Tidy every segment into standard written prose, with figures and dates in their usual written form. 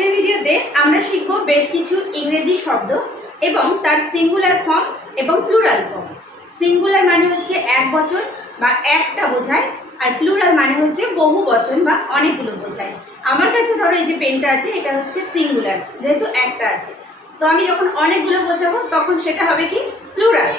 আজকের ভিডিওতে আমরা শিখব বেশ কিছু ইংরেজি শব্দ এবং তার সিঙ্গুলার ফর্ম এবং প্লুরাল ফর্ম। সিঙ্গুলার মানে হচ্ছে এক বচন বা একটা বোঝায়, আর প্লুরাল মানে হচ্ছে বহু বচন বা অনেকগুলো বোঝায়। আমার কাছে ধরো এই যে পেনটা আছে, এটা হচ্ছে সিঙ্গুলার, যেহেতু একটা আছে। তো আমি যখন অনেকগুলো বোঝাবো তখন সেটা হবে কি প্লুরাল।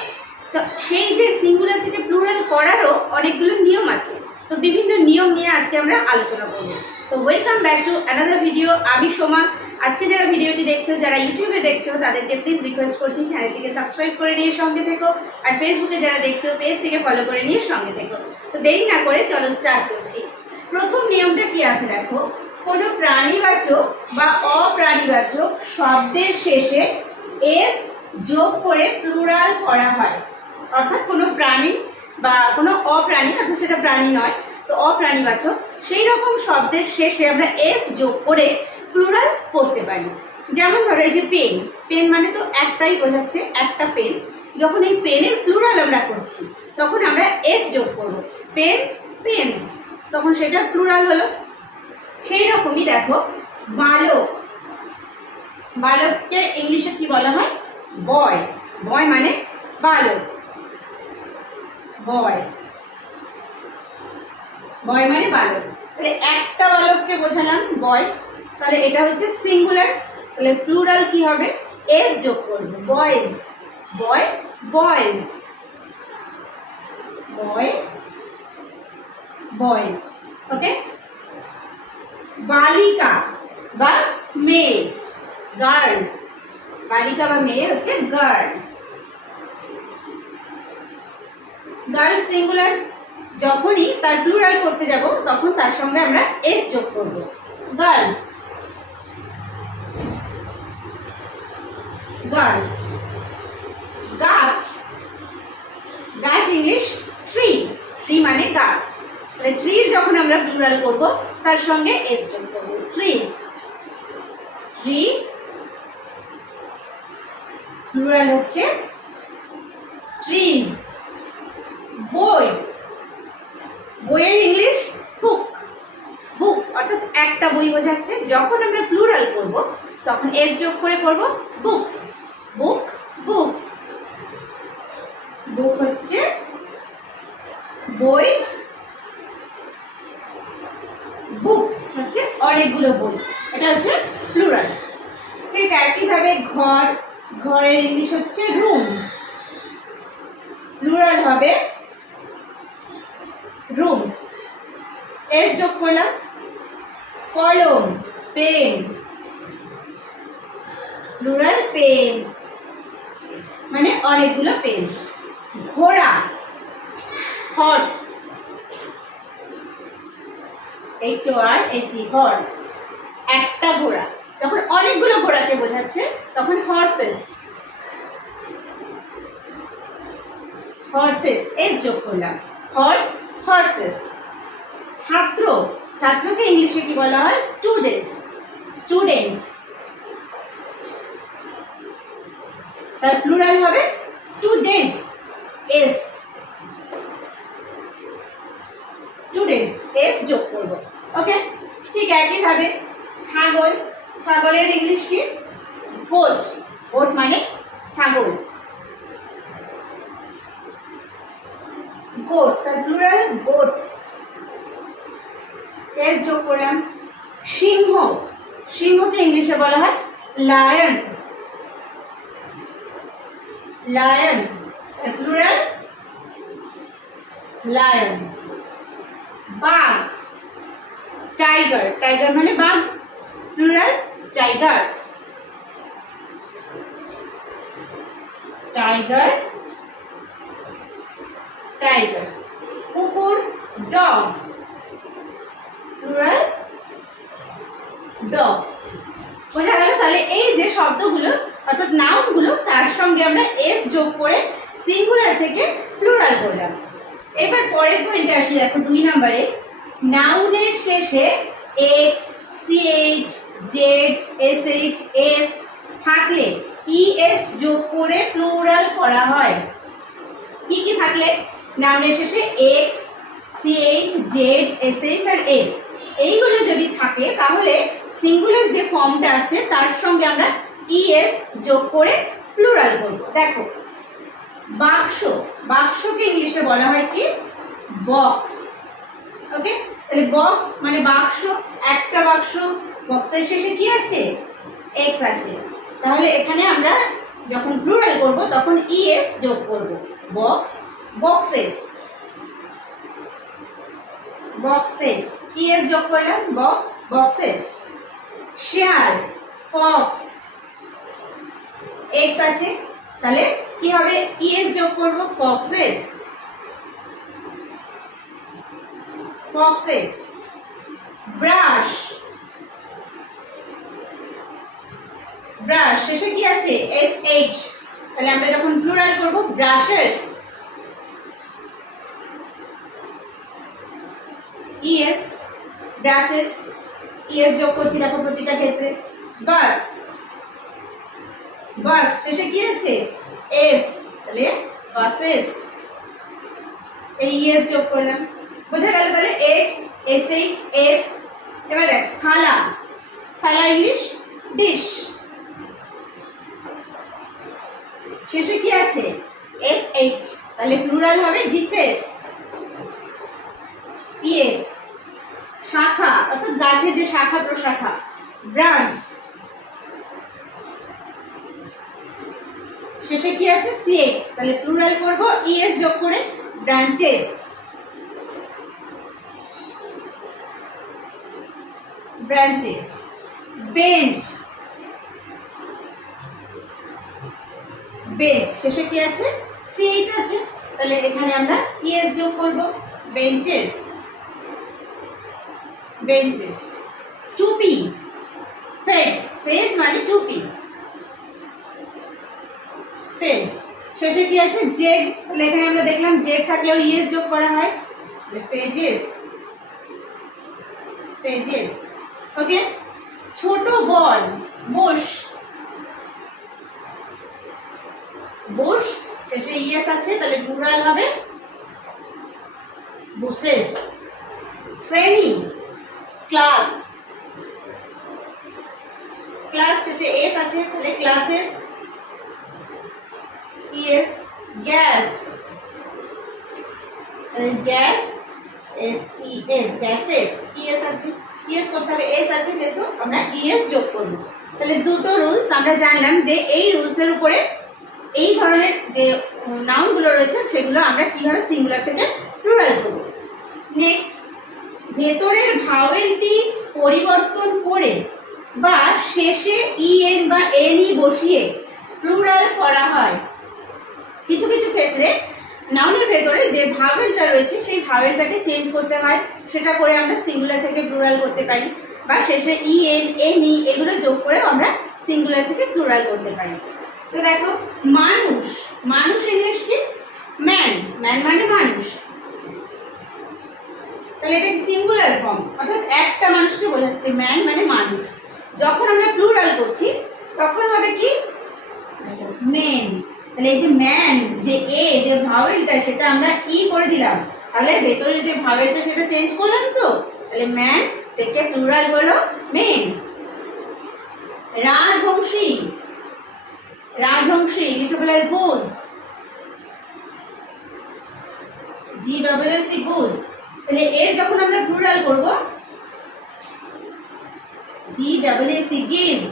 তো সেই যে সিঙ্গুলার থেকে প্লুরাল করারও অনেকগুলো নিয়ম আছে, তো বিভিন্ন নিয়ম নিয়ে আজকে আমরা আলোচনা করব। তো welcome back to another video. আমি সোমা। আজকে যারা ভিডিওটি দেখছো, যারা ইউটিউবে দেখছো, তাদেরকে প্লিজ রিকোয়েস্ট করছি চ্যানেলটিকে সাবস্ক্রাইব করে নিয়ে সঙ্গে থেকো, আর ফেসবুকে যারা দেখছো পেজটিকে ফলো করে নিয়ে সঙ্গে থেকো। তো দেরি না করে চলো স্টার্ট করছি। প্রথম নিয়মটা কি আছে দেখো, কোনো প্রাণীবাচক বা অপ্রাণীবাচক শব্দের শেষে এস যোগ করে প্লুরাল করা হয়। অর্থাৎ কোনো প্রাণী বা কোনো অপ্রাণী, অর্থাৎ সেটা প্রাণী নয়, তো অপ্রাণীবাচক সেই রকম শব্দের শেষে আমরা এস যোগ করে প্লুরাল করতে পারি। যেমন ধরো এই যে পেন, পেন মানে তো একটাই বোঝাচ্ছে, একটা পেন। যখন এই পেনের প্লুরাল আমরা করছি তখন আমরা এস যোগ করব, পেন পেন্স, তখন সেটা প্লুরাল হলো। সেই রকমই দেখো বালক, বালককে ইংলিশে কি বলা হয়? বয়। বয় মানে বালক, বয়, বয় মানে বালক। তাহলে একটা বালককে বোঝালাম বয়, তাহলে এটা হচ্ছে সিঙ্গুলার। তাহলে প্লুরাল কি হবে? এস যোগ করবো, বয়েজ, বয় বয়েজ, বয় বয়েজ। ওকে। বালিকা বা মেয়ে, গার্ল, বালিকা বা মেয়ে হচ্ছে গার্ল। গার্ল সিঙ্গুলার, যখনই তার প্লুরাল করতে যাব তখন তার সঙ্গে আমরা এস যোগ করব, গার্লস, গার্লস। গাছ, গাছ ইংলিশ ট্রি, ট্রি মানে গাছ। তাহলে ট্রির যখন আমরা প্লুরাল করব তার সঙ্গে এস যোগ করব, ট্রিজ, ট্রি। প্লুরাল হচ্ছে ট্রিজ। বই, বইয়ের ইংলিশ বুক, বুক অর্থাৎ একটা বই বোঝাচ্ছে। যখন আমরা প্লুরাল করব তখন এস যোগ করে করব বুকস, বুক বুকস। বুক হচ্ছে বই, বুকস হচ্ছে অনেকগুলো বই, এটা হচ্ছে প্লুরাল। ঠিক একইভাবে ঘর, ঘরের ইংলিশ হচ্ছে রুম, প্লুরাল হবে রুমস, এস যোগ করলাম। কলম, পেন, প্লুরাল পেন্স, মানে অনেকগুলো পেন। ঘোড়া, হর্স, HORSE, হর্স, একটা ঘোড়া। যখন অনেকগুলো ঘোড়াকে বোঝাচ্ছে তখন হর্সেস, হর্সেস, এস যোগ করলাম, হর্স হর্সেস। ছাত্র, ছাত্রকে ইংলিশে কি বলা হয়? Student, student. তার প্লুরাল হবে স্টুডেন্টস, এস, স্টুডেন্টস, এস যোগ করব। ওকে। ঠিক একইভাবে ছাগল, ছাগলের ইংলিশ কি? গোট, গোট মানে ছাগল, গোট, তার প্লুরাল গোটস, এস যোগ করলাম। সিংহ, সিংহকে ইংলিশে বলা হয় লায়ন, লায়ন, প্লুরাল লায়ন। বাঘ, টাইগার, টাইগার মানে বাঘ, প্লুরাল টাইগার্স, টাইগার, টাইগার্স। কুকুর, ডগ, প্লুরাল ডগস। বোঝা গেল? তাহলে এই যে শব্দগুলো অর্থাৎ নাউনগুলো, তার সঙ্গে আমরা এস যোগ করে সিঙ্গুলার থেকে প্লুরাল করলাম। এবার পরের পয়েন্টে আসি। দেখো 2 নম্বরে, নাউনের শেষে X, C H, Z, S H, S থাকলে ইএস যোগ করে প্লুরাল করা হয়। কি কি থাকলে? নাউনের শেষে এক্স, সিএইচ, জেড, এসএইচ আর এস, এইগুলো যদি থাকে তাহলে সিঙ্গুলার যে ফর্মটা আছে তার সঙ্গে আমরা ইএস যোগ করে প্লুরাল করব। দেখো, বাক্স, বাক্সকে ইংলিশে বলা হয় কি? বক্স। ওকে, তাহলে বক্স মানে বাক্স, একটা বাক্স, বক্সের শেষে কি আছে? এক্স আছে। তাহলে এখানে আমরা যখন প্লুরাল করব তখন ইএস যোগ করব। বক্স, বক্সেস, বক্সেস, ইএস যোগ করলাম, বক্স, বক্সেস। শেয়াল, ফক্স, এক্স আছে, তাহলে কি হবে? ইএস যোগ করব, ফক্সেস, ফক্সেস। ব্রাশ, ব্রাশ শেষে কি আছে? এস এইচ, তাহলে আমরা যখন প্লুরাল করব ব্রাশেস, ইএস, ব্রাশেস, ইএস যোগ করছি দেখো প্রতিটা ক্ষেত্রে। বাস, বাস শেষে কি আছে? এস, তাহলে বাসেস, এই ইএস যোগ করলাম। বোঝা গেল? তাহলে এক্স, এস এইচ, এস। এবার দেখ, থালা, থালা ইংলিশ ডিশ, শেষে কি আছে? এস এইচ, তাহলে প্লুরাল হবে ডিশেস, ইএস। শাখা অর্থাৎ গাছের যে শাখা প্রশাখা, ব্রাঞ্চ, শেষে কি আছে? সিএইচ, তাহলে প্লুরাল করব ইএস যোগ করে ব্রাঞ্চেস, ব্রাঞ্চেস। বেঞ্চ, বেঞ্চ শেষে কি আছে? সিএইচ আছে, তাহলে এখানে আমরা ইএস যোগ করব, বেঞ্চেস, বেঞ্চেস। টুপি, ফেজ, ফেজ মানে টুপি, ফেজ শেষে কি আছে? জেড, তাহলে এখানে আমরা দেখলাম জেড থাকলেও ইএস যোগ করা হয়, পেজেস, পেজেস। ওকে, ছোট বল, বুশ, বুশ শেষে ইএস আছে, তাহলে প্লুরাল হবে বুশেস। শ্রেণী, ক্লাস, ক্লাস শেষে এস আছে, তাহলে classes, E S. Gas, gas, S E S, gases, E S আছে, ইএস করতে হবে, এস আছে যেহেতু আমরা ইএস যোগ করব। তাহলে দুটো রুলস আমরা জানলাম যে এই রুলসের উপরে এই ধরনের যে নাউনগুলো রয়েছে সেগুলো আমরা কিভাবে সিঙ্গুলার থেকে প্লুরাল করব। নেক্সট, ভেতরের ভাওয়েলটি পরিবর্তন করে বা শেষে ইএন বা এনই বসিয়ে প্লুরাল করা হয়। কিছু কিছু ক্ষেত্রে নাউনের ভেতরে যে ভাওয়েলটা রয়েছে সেই ভাওয়েলটাকে চেঞ্জ করতে হয়, সেটা করে আমরা সিঙ্গুলার থেকে প্লুরাল করতে পারি, বা শেষে ইএন, এনই এগুলো যোগ করে আমরা সিঙ্গুলার থেকে প্লুরাল করতে পারি। তো দেখো, মানুষ, মানুষ ইংলিশ কি? ম্যান, ম্যান মানে মানুষ, তাহলে এটা সিঙ্গুলার ফর্ম, অর্থাৎ একটা মানুষকে বোঝাচ্ছে, ম্যান মানে মানুষ। যখন আমরা প্লুরাল করছি তখন হবে কি? মেন। তাহলে এই যে ম্যান, যে এ যে ভাওয়েলটা সেটা আমরা ই করে দিলাম, তাহলে ভেতরে যে ভাওয়েলটা সেটা চেঞ্জ করলাম তো, তাহলে ম্যান থেকে প্লুরাল হলো মেন। রাজবংশী, রাজবংশী ইংলিশে বলা হয় Goodge, G double C, Goodge. তাহলে এর যখন আমরা প্লুরাল করব জি ডবল সি, গিজ।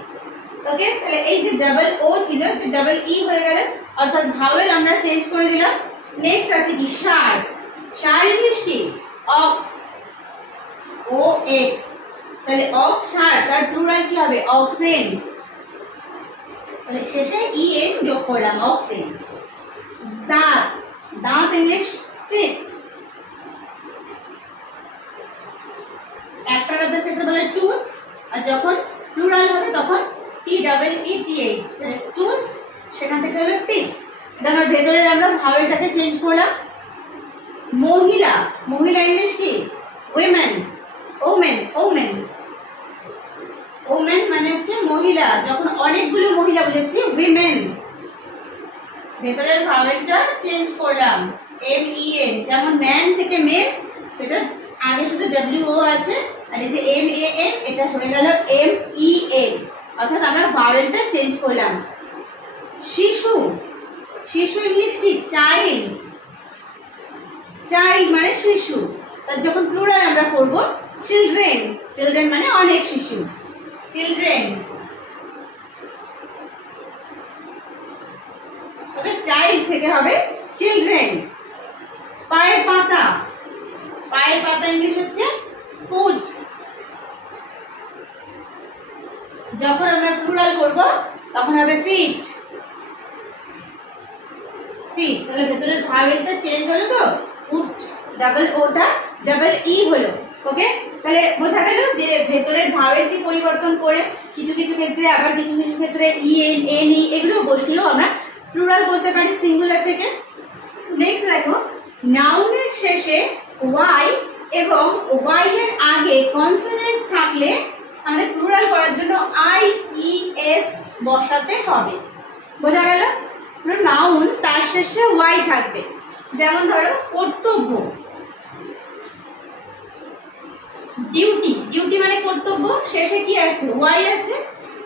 ওকে, তাহলে এই যে ডাবল ও ছিল ডাবল ই হয়ে গেল, অর্থাৎ ভাওয়েল আমরা চেঞ্জ করে দিলাম। নেক্সট আছে কি? ষাঁড়, ষাঁড় ইংলিশ কি? অক্স, ও এক্স, তাহলে অক্স ষাঁড়, তার প্লুরাল কি হবে? অক্সেন, তাহলে শেষে ইএন যোগ করলাম, অক্সেন। দাঁত, দাঁত ইংলিশ টিথ, একটা দাঁতের ক্ষেত্রে বলে টুথ, আর যখন প্লুরাল হবে তখন T double E T H, tooth, সেখান থেকে হলো টিথ। এটা আমার ভেতরের আমরা ভাওয়েলটাকে চেঞ্জ করলাম। মহিলা, মহিলা ইংলিশ কি? উইমেন, ওমেন, ওমেন, ওমেন মানে হচ্ছে মহিলা, যখন অনেকগুলো মহিলা বোঝাচ্ছি উইমেন, ভেতরের ভাওয়েলটা চেঞ্জ করলাম, এম ই এন, যেমন ম্যান থেকে মেন, সেটা আগে শুধু ডব্লিউ ও আছে, আর এই যে এম এ এন এটা হয়ে গেল এম ই এন, অর্থাৎ আমরা ভাওয়েলটা চেঞ্জ করলাম। শিশু, শিশু ইংলিশ কি? চাইল্ড। চাইল্ড মানে শিশু, তার যখন প্লুরাল আমরা করব চিলড্রেন। চিলড্রেন মানে অনেক শিশু, চিলড্রেন। ওকে, চাইল্ড থেকে হবে চিলড্রেন। পায়ের পাতা, পায়ের পাতা ইংলিশ হচ্ছে ফুট। যখন আমরা প্লুরাল করব তখন হবে ফিট। ফিট, তাহলে ভেতরের ভাওয়েলটা চেঞ্জ হলো তো, ফুট ডাবল ওটা ডাবল ই হলো। ওকে, তাহলে বোঝা গেল যে ভেতরের ভাওয়েলটি পরিবর্তন করে কিছু কিছু ক্ষেত্রে, আবার কিছু কিছু ক্ষেত্রে ই এন এন ই এগুলো বসিয়েও আমরা প্লুরাল করতে পারি সিঙ্গুলার থেকে। নেক্সট দেখো, নাউনের শেষে ওয়াই এবং ওয়াই এর আগে কনসোনেন্ট থাকলে আমাদের প্লুরাল করার জন্য আই ই এস বসাতে হবে। বোঝা গেল? নাউন তার শেষে ওয়াই থাকবে, যেমন ধরো কর্তব্য, ডিউটি। ডিউটি মানে কর্তব্য, শেষে কি আছে? ওয়াই আছে,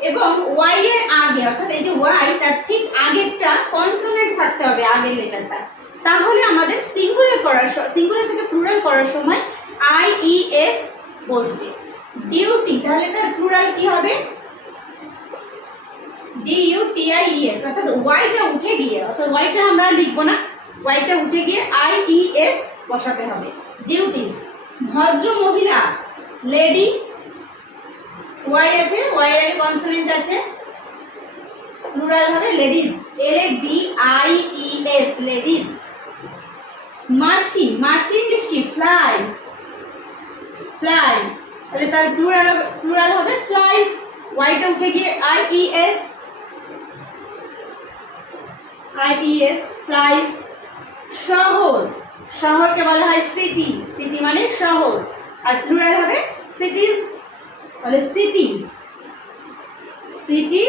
এবং ওয়াই এর আগে অর্থাৎ এই যে ওয়াই তার ঠিক আগেরটা কনসোনেন্ট থাকতে হবে, আগের লেটারটা। তাহলে আমাদের সিঙ্গুলার করার, সিঙ্গুলার থেকে প্লুরাল করার সময় আই ই এস বসবে। ডিউটি, তাহলে তার প্লুরাল কি হবে? D U T I E S, অর্থাৎ ওয়াইটা উঠে গিয়ে, অর্থাৎ ওয়াইটা আমরা লিখবো না, ওয়াইটা উঠে গিয়ে আই ই এস বসাতে হবে। ডিউটিস। ভদ্র মহিলা, লেডি, ওয়াই আছে, ওয়াই এর আগে কনসোনেন্ট আছে, প্লুরাল হবে ladies, L A D I E S, ladies. মাছি, মাছি ইংলিশ কি? ফ্লাই। ফ্লাই, তাহলে তার প্লুরাল হবে ফ্লাইজ, ওয়াইটা উঠে গিয়ে I E S, I E S, flies. শহর, শহরকে বলা হয় সিটি, সিটি মানে শহর, আর প্লুরাল হবে সিটিজ, তাহলে সিটি, সিটি,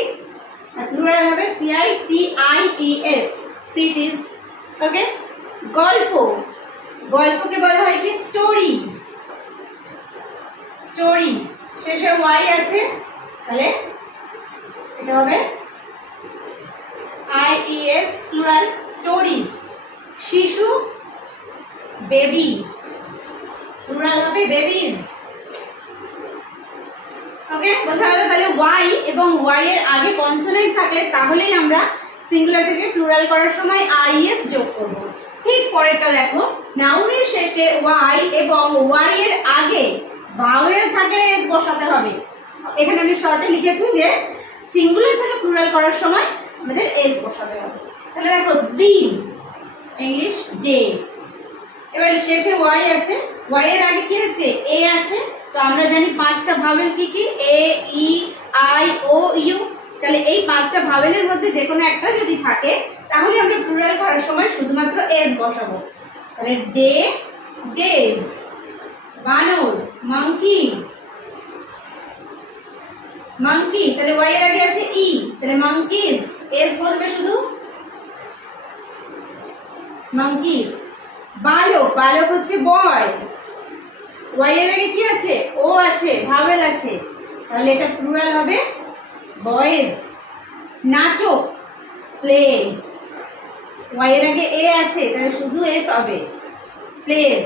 আর প্লুরাল হবে C I T I E S, cities. Okay, গল্প, গল্পকে বলা হয় কি? স্টোরি, স্টোরি, শেষে ওয়াই আছে, তাহলে এটা হবে I E S, plural stories. শিশু, বেবি, প্লুরাল হবে বেবিজ। ওকে, বোঝা গেল? তাহলে ওয়াই এবং ওয়াই এর আগে কনসোনেন্ট থাকলে তাহলেই আমরা সিঙ্গুলার থেকে প্লুরাল করার সময় আই এস যোগ করব। ঠিক পরেরটা দেখো, নাউনের শেষে ওয়াই এবং ওয়াই এর আগে ভাওয়েল থাকলে এস বসাতে হবে। এখানে আমি শর্টে লিখেছি যে সিঙ্গুলার থেকে প্লুরাল করার সময় আমাদের এস বসাতে হবে। তাহলে দেখো, দিন ইংলিশ ডে, এবার শেষে ওয়াই আছে, ওয়াই এর আগে কি আছে? এ আছে, তো আমরা জানি পাঁচটা ভাওয়েল কি কি? এ ই আই ও ইউ। তাহলে এই পাঁচটা ভাওয়েলের মধ্যে যে কোনো একটা যদি থাকে তাহলে আমরা প্লুরাল করার সময় শুধুমাত্র এস বসাবো। তাহলে ডে, ডেজ। বানর, মাংকি, মাংকি, তাহলে ওয়াই এর আগে আছে ই, তাহলে মাংকিজ, এস বসবে শুধু, মাংকিজ। বালক, বালক হচ্ছে বয়, ওয়াই এর আগে কি আছে? ও আছে, ভাওয়েল আছে, তাহলে এটা প্লুরাল হবে বয়েজ। নাটক, প্লে, ওয়াই এর আগে এ আছে, তাহলে শুধু এস হবে, প্লেস,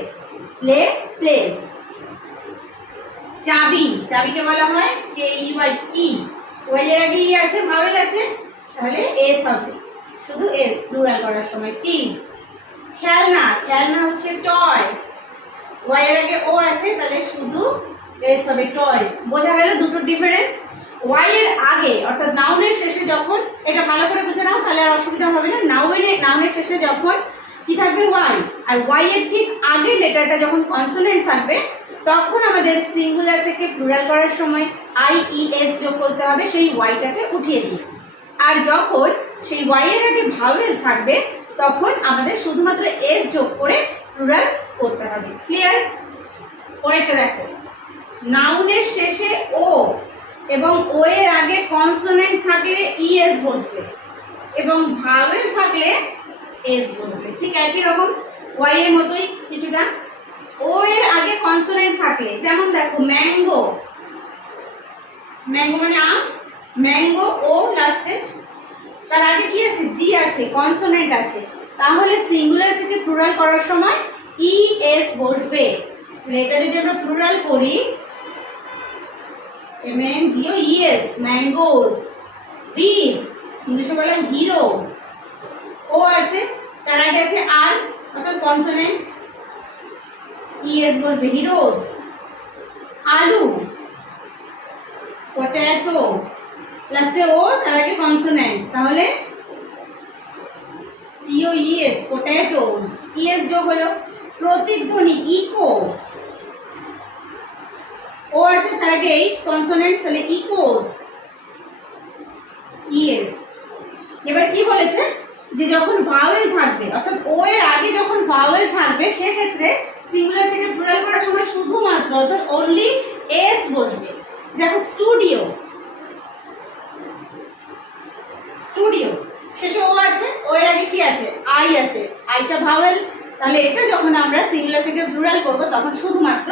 প্লে, প্লেস। চাবি, চাবিকে বলা হয় কে ই ওয়াই, কি, ওয়াই এর আগে ই আছে, ভাওয়েল আছে, তাহলে এস হবে, শুধু এস প্লুরাল করার সময়, কিজ। খেলনা, খেলনা হচ্ছে টয়, ওয়াই এর আগে ও আছে, তাহলে শুধু এস হবে, টয়স। বোঝা গেল দুটো ডিফারেন্স? ওয়াই এর আগে অর্থাৎ নাউনের শেষে যখন, এটা ভালো করে বুঝে নাও তাহলে আর অসুবিধা হবে না, নাউনের শেষে যখন কি থাকবে? ওয়াই, আর ওয়াই এর ঠিক আগের লেটারটা যখন কনসোনেন্ট থাকবে তখন আমাদের সিঙ্গুলার থেকে প্লুরাল করার সময় আই ই এস যোগ করতে হবে সেই ওয়াইটাকে উঠিয়ে দিয়ে। আর যখন সেই ওয়াই এর আগে ভাওয়েল থাকবে তখন আমাদের শুধুমাত্র এস যোগ করে প্লুরাল করতে হবে। ক্লিয়ার? পরেরটা দেখো, নাউনের শেষে ও এবং ও এর আগে কনসোনেন্ট থাকলে ই এস বসবে এবং ভাওয়েল থাকলে এস বসবে। ঠিক একই রকম ওয়াই এর মতোই কিছুটা। ও এর আগে কনসোনেন্ট থাকলে, যেমন দেখো ম্যাঙ্গো, ম্যাঙ্গো মানে আম, ম্যাঙ্গো ও লাস্টে, তার আগে কি আছে, জি আছে, কনসোনেন্ট আছে, তাহলে সিঙ্গুলার থেকে প্লুরাল করার সময় ই এস বসবে। এটা যদি আমরা প্লুরাল করি, MNGO ইএস, ম্যাঙ্গোস। বি ইংলিশে বলে হিরো, ও আছে, তার আগে আছে আর, অর্থাৎ কনসোনেন্ট, ইএস বসবে, হিরোজ। আলু, পটেটো, লাস্টে ও, তার আগে কনসোনেন্ট, তাহলে টিও ইএস, পটেটোস, ইএস যোগ হলো। প্রতিধ্বনি, ইকো, ও আছে, তার আগে এইচ, কনসোনেন্ট, তাহলে ইকোস, ইএস। এবার কি বলেছে, যে যখন ভাওয়েল থাকবে, অর্থাৎ ও এর আগে যখন ভাওয়েল থাকবে, সেক্ষেত্রে সিঙ্গুলার থেকে প্লুরাল করার সময় শুধুমাত্র, অর্থাৎ অনলি এস বসবে। দেখো স্টুডিও, স্টুডিও শেষে ও আছে, ও এর আগে কি আছে, আই আছে, আইটা ভাওয়েল, তাহলে এটা যখন আমরা সিঙ্গুলার থেকে প্লুরাল করব তখন শুধুমাত্র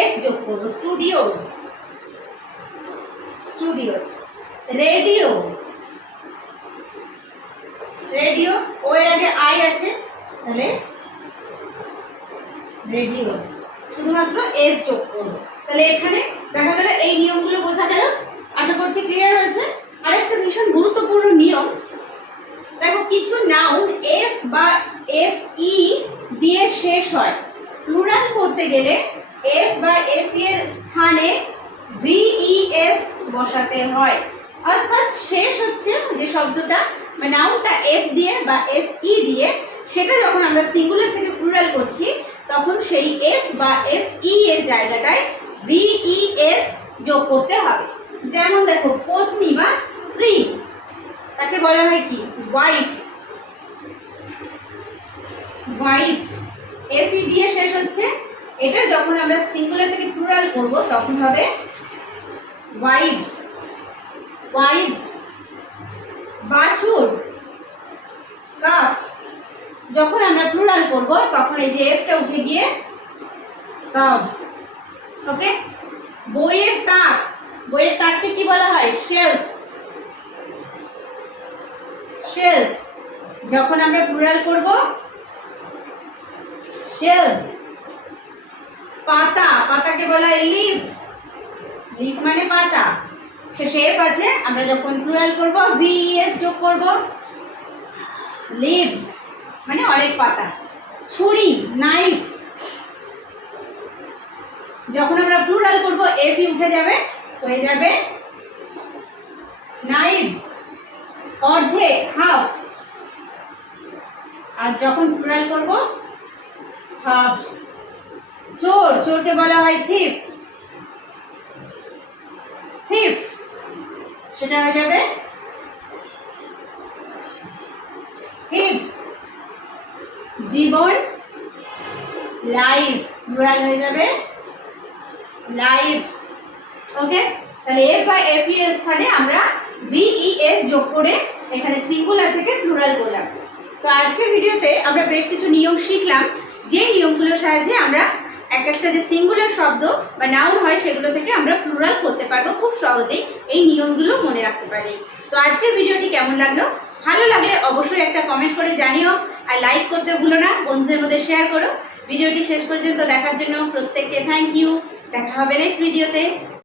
এস যোগ করব, স্টুডিওস, স্টুডিওস। রেডিও, রেডিও, ও এর আগে আই আছে, তাহলে রেডিওস, শুধুমাত্র এস যোগ করব। তাহলে এখানে দেখা গেল এই নিয়মগুলো বোঝা গেল, আশা করছি ক্লিয়ার হয়েছে। আরেকটা ভীষণ গুরুত্বপূর্ণ নিয়ম, দেখো কিছু নাউন এফ বা এফ ই দিয়ে শেষ হয়, প্লুরাল করতে গেলে এফ বা এফ এর স্থানে ভিইএস বসাতে হয়। অর্থাৎ শেষ হচ্ছে যে শব্দটা, মানে নাউনটা এফ দিয়ে বা এফ ই দিয়ে, সেটা যখন আমরা সিঙ্গুলার থেকে প্লুরাল করছি তখন সেই এফ বা এফ ই এর জায়গাটায় ভিইএস যোগ করতে হবে। যেমন দেখো পত্নী বা স্ত্রী, তাকে বলা হয় কি, ওয়াইফ, ওয়াইফ, এফ ই দিয়ে শেষ হচ্ছে, এটা যখন আমরা সিঙ্গুলার থেকে প্লুরাল করব তখন হবে ওয়াইফস, ওয়াইফস। বাছুর, কাফ, যখন আমরা প্লুরাল করব তখন এই যে এফটা উঠে গিয়ে কাফস। ওকে। বইয়ের তাক, বইয়ের তাককে কি বলা হয়, শেলফ, শেলফ, যখন আমরা প্লুরাল করব শেলফস। পাতা, পাতাকে বলা হয় লিফ, লিফ মানে পাতা, শেষে এফ আছে, আমরা যখন প্লুরাল করব ভিএস যোগ করব, লিভস মানে অনেক পাতা। ছুরি, নাইফ, যখন আমরা প্লুরাল করব এফ ই উঠে যাবে, হয়ে যাবে নাইভস। অর্ধেক, হাফ, আর যখন প্লুরাল করব হাফস। চোর, চোরকে বলা হয় থিফ, থিফ, সেটা হয়ে যাবে থিফস। জীবন, লাইফ, প্লুরাল হয়ে যাবে লাইফস। ওকে, তাহলে এফ বা এফ এর স্থানে আমরা ভিইএস যোগ করে এখানে সিঙ্গুলার থেকে প্লুরাল করলাম। তো আজকের ভিডিওতে আমরা বেশ কিছু নিয়ম শিখলাম, যে নিয়মগুলোর সাহায্যে আমরা এক একটা যে সিঙ্গুলার শব্দ বা নাউন হয় সেগুলো থেকে আমরা প্লুরাল করতে পারবো খুব সহজেই, এই নিয়মগুলো মনে রাখতে পারি। তো আজকের ভিডিওটি কেমন লাগলো, ভালো লাগলে অবশ্যই একটা কমেন্ট করে জানিও, আর লাইক করতে ভুলো না, বন্ধুদের মধ্যে শেয়ার করো। ভিডিওটি শেষ পর্যন্ত দেখার জন্য প্রত্যেককে থ্যাংক ইউ। দেখা হবে নেক্সট ভিডিওতে।